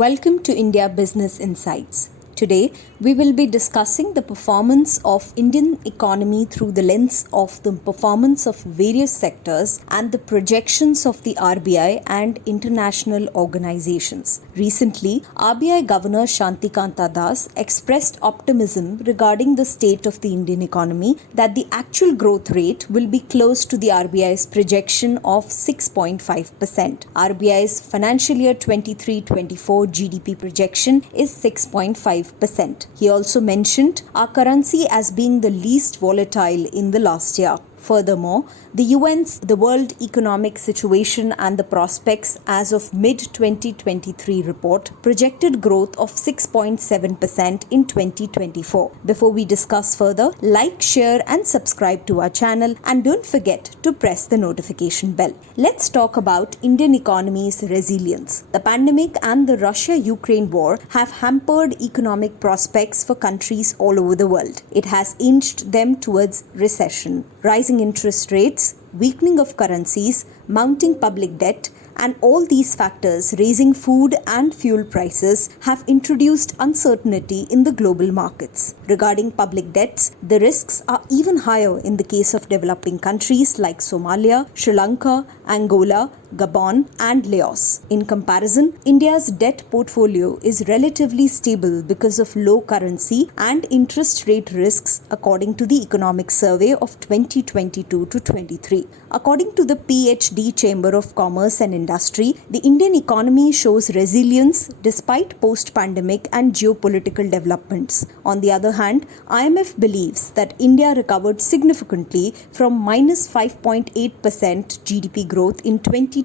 Welcome to India Business Insights. Today, we will be discussing the performance of Indian economy through the lens of the performance of various sectors and the projections of the RBI and international organizations. Recently, RBI Governor Shantikanta Das expressed optimism regarding the state of the Indian economy that the actual growth rate will be close to the RBI's projection of 6.5%. RBI's financial year 23-24 GDP projection is 6.5%. He also mentioned our currency as being the least volatile in the last year. Furthermore, the UN's The World Economic Situation and the Prospects as of mid-2023 report projected growth of 6.7% in 2024. Before we discuss further, like, share and subscribe to our channel and don't forget to press the notification bell. Let's talk about Indian economy's resilience. The pandemic and the Russia-Ukraine war have hampered economic prospects for countries all over the world. It has inched them towards recession. Rising interest rates, weakening of currencies, mounting public debt, and all these factors raising food and fuel prices have introduced uncertainty in the global markets. Regarding public debts, the risks are even higher in the case of developing countries like Somalia, Sri Lanka, Angola, Gabon, and Laos. In comparison, India's debt portfolio is relatively stable because of low currency and interest rate risks according to the Economic Survey of 2022-23. According to the PhD Chamber of Commerce and Industry, the Indian economy shows resilience despite post-pandemic and geopolitical developments. On the other hand, IMF believes that India recovered significantly from minus 5.8% GDP growth in 2020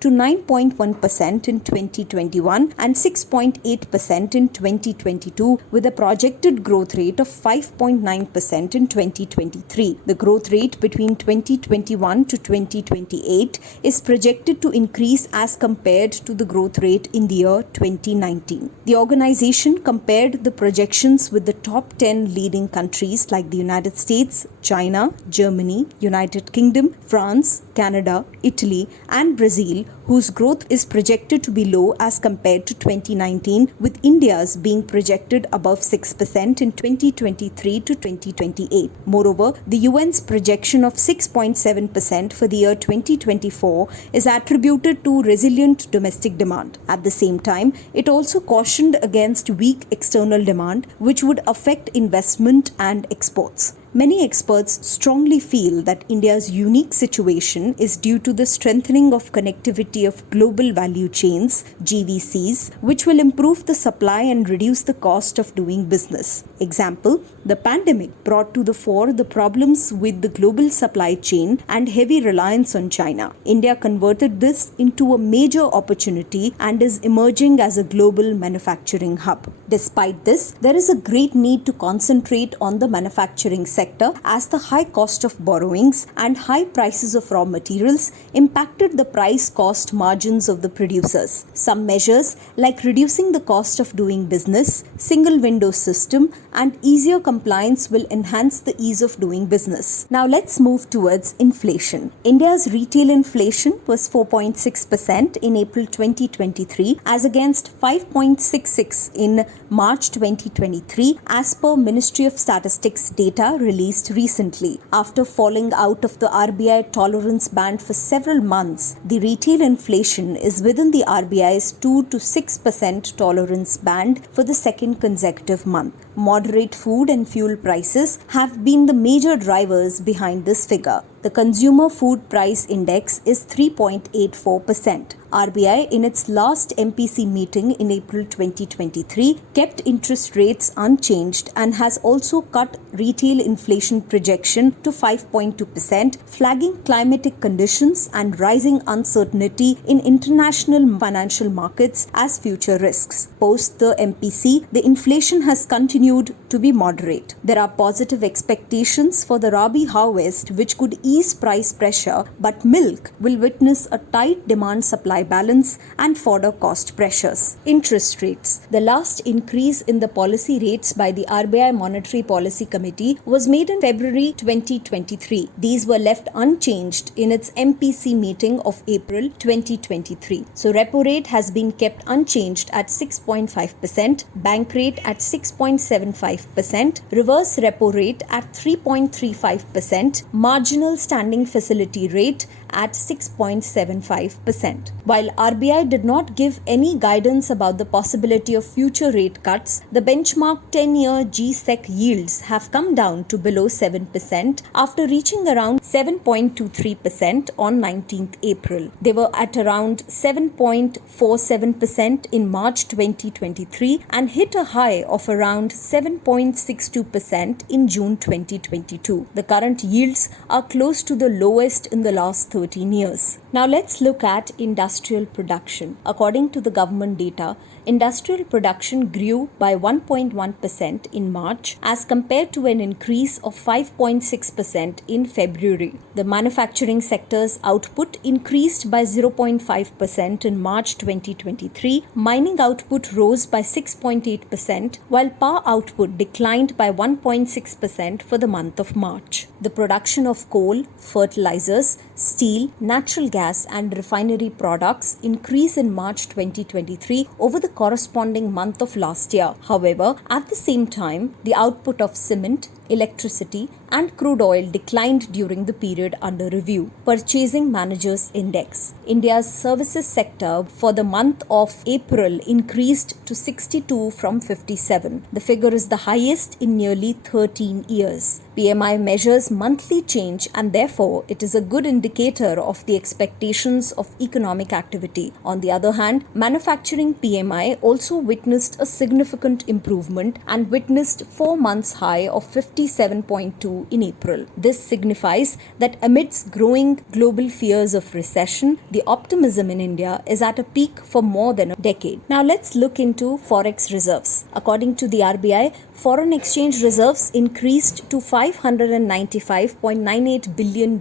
to 9.1% in 2021 and 6.8% in 2022 with a projected growth rate of 5.9% in 2023. The growth rate between 2021 to 2028 is projected to increase as compared to the growth rate in the year 2019. The organization compared the projections with the top 10 leading countries like the United States, China, Germany, United Kingdom, France, Canada, Italy, and Brazil, whose growth is projected to be low as compared to 2019, with India's being projected above 6% in 2023 to 2028. Moreover, the UN's projection of 6.7% for the year 2024 is attributed to resilient domestic demand. At the same time, it also cautioned against weak external demand, which would affect investment and exports. Many experts strongly feel that India's unique situation is due to the strengthening of connectivity of global value chains, GVCs, which will improve the supply and reduce the cost of doing business. Example, the pandemic brought to the fore the problems with the global supply chain and heavy reliance on China. India converted this into a major opportunity and is emerging as a global manufacturing hub. Despite this, there is a great need to concentrate on the manufacturing sector as the high cost of borrowings and high prices of raw materials impacted the price-cost margins of the producers. Some measures like reducing the cost of doing business, single window system, and easier compliance will enhance the ease of doing business. Now let's move towards inflation. India's retail inflation was 4.6% in April 2023 as against 5.66% in March 2023 as per Ministry of Statistics data released recently. After falling out of the RBI tolerance band for several months, the retail inflation is within the RBI's 2 to 6% tolerance band for the second consecutive month. Moderate food and fuel prices have been the major drivers behind this figure. The Consumer Food Price Index is 3.84%. RBI, in its last MPC meeting in April 2023, kept interest rates unchanged and has also cut retail inflation projection to 5.2%, flagging climatic conditions and rising uncertainty in international financial markets as future risks. Post the MPC, the inflation has continued to be moderate. There are positive expectations for the Rabi harvest which could ease price pressure, but milk will witness a tight demand-supply balance and fodder cost pressures. Interest rates. The last increase in the policy rates by the RBI Monetary Policy Committee was made in February 2023. These were left unchanged in its MPC meeting of April 2023. So repo rate has been kept unchanged at 6.5%, bank rate at 6.75%, reverse repo rate at 3.35%, marginal standing facility rate at 6.75%. While RBI did not give any guidance about the possibility of future rate cuts, the benchmark 10-year G-Sec yields have come down to below 7% after reaching around 7.23% on 19th April. They were at around 7.47% in March 2023 and hit a high of around 7.62% in June 2022. The current yields are close to the lowest in the last 13 years. Now let's look at industrial production. According to the government data, industrial production grew by 1.1% in March as compared to an increase of 5.6% in February. The manufacturing sector's output increased by 0.5% in March 2023. Mining output rose by 6.8%, while power output declined by 1.6% for the month of March. The production of coal, fertilizers, steel, natural gas and refinery products increased in March 2023 over the corresponding month of last year. However, at the same time, the output of cement, electricity and crude oil declined during the period under review. Purchasing Managers Index. India's services sector for the month of April increased to 62 from 57. The figure is the highest in nearly 13 years. PMI measures monthly change and therefore it is a good indicator of the expectations of economic activity. On the other hand, manufacturing PMI also witnessed a significant improvement and witnessed 4 months high of 57.2 in April. This signifies that amidst growing global fears of recession, the optimism in India is at a peak for more than a decade. Now let's look into Forex Reserves. According to the RBI, foreign exchange reserves increased to $595.98 billion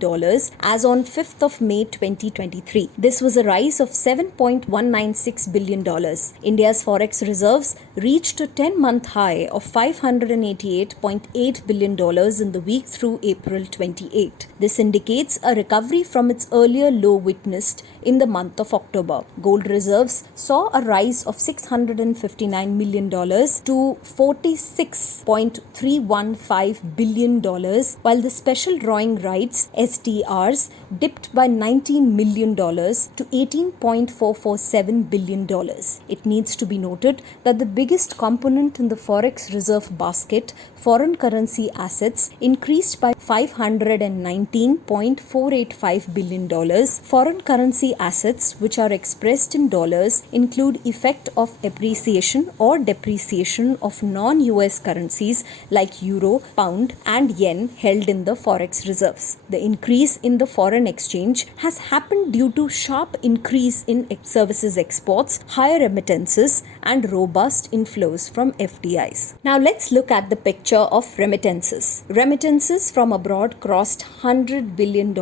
as on 5th of May 2023. This was a rise of $7.196 billion. India's Forex Reserves reached a 10-month high of $588.8 billion in the week through April 28. This indicates a recovery from its earlier low witnessed in the month of October. Gold reserves saw a rise of $659 million to $46.315 billion, while the special drawing rights SDRs dipped by $19 million to $18.447 billion. It needs to be noted that the biggest component in the Forex Reserve basket, foreign currency assets, increased by $519.485 billion. Foreign currency assets, which are expressed in dollars, include effect of appreciation or depreciation of non-US currencies like euro, pound and yen held in the Forex Reserves. The increase in the foreign exchange has happened due to sharp increase in services exports, higher remittances and robust inflows from FDIs. Now let's look at the picture of remittances. Remittances from abroad crossed $100 billion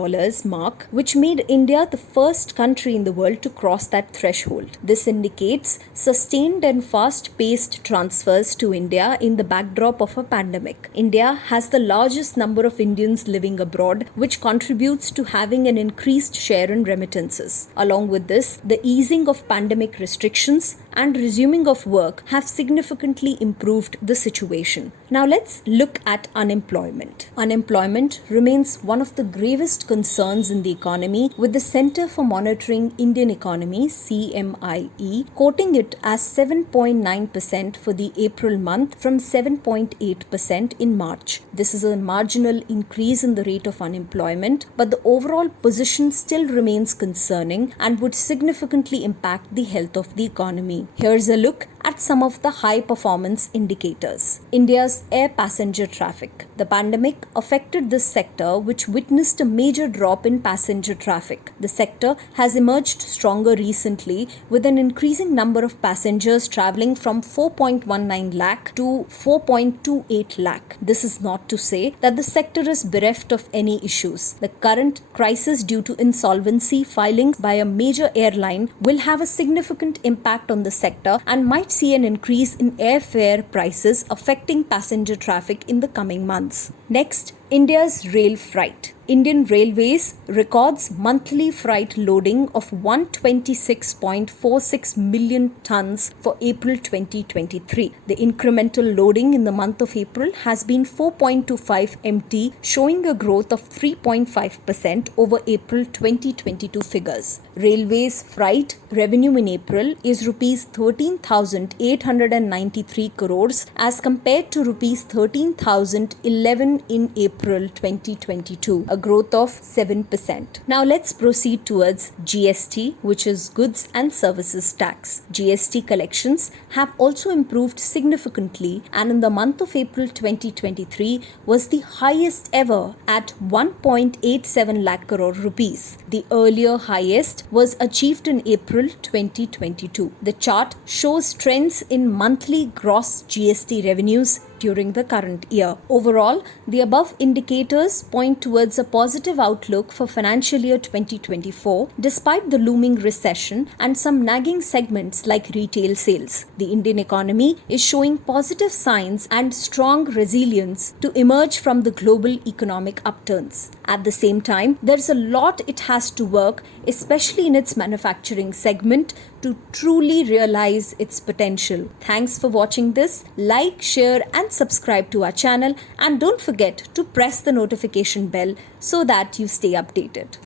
mark, which made India the first country in the world to cross that threshold. This indicates sustained and fast-paced transfers to India in the backdrop of a pandemic. India has the largest number of Indians living abroad, which contributes to having an increased share in remittances. Along with this, the easing of pandemic restrictions and resuming of work have significantly improved the situation. Now let's look at unemployment. Unemployment remains one of the gravest concerns in the economy, with the Center for Monitoring Indian Economy (CMIE) quoting it as 7.9% for the April month from 7.8% in March. This is a marginal increase in the rate of unemployment, but the overall position still remains concerning and would significantly impact the health of the economy. Here's a look at some of the high performance indicators. India's air passenger traffic. The pandemic affected this sector, which witnessed a major drop in passenger traffic. The sector has emerged stronger recently, with an increasing number of passengers travelling from 4.19 lakh to 4.28 lakh. This is not to say that the sector is bereft of any issues. The current crisis due to insolvency filings by a major airline will have a significant impact on the sector and might see an increase in airfare prices affecting passenger traffic in the coming months. Next, India's rail freight. Indian Railways records monthly freight loading of 126.46 million tons for April 2023. The incremental loading in the month of April has been 4.25 MT, showing a growth of 3.5% over April 2022 figures. Railways freight revenue in April is rupees 13,893 crores as compared to rupees 13,011 in April 2022. A growth of 7%. Now let's proceed towards GST, which is Goods and Services Tax. GST collections have also improved significantly, and in the month of April 2023 was the highest ever at 1.87 lakh crore rupees. The earlier highest was achieved in April 2022. The chart shows trends in monthly gross GST revenues during the current year. Overall, the above indicators point towards a positive outlook for financial year 2024 despite the looming recession and some nagging segments like retail sales. The Indian economy is showing positive signs and strong resilience to emerge from the global economic upturns. At the same time, there's a lot it has to work, especially in its manufacturing segment, to truly realize its potential. Thanks for watching this. Like, share and subscribe to our channel, and don't forget to press the notification bell so that you stay updated.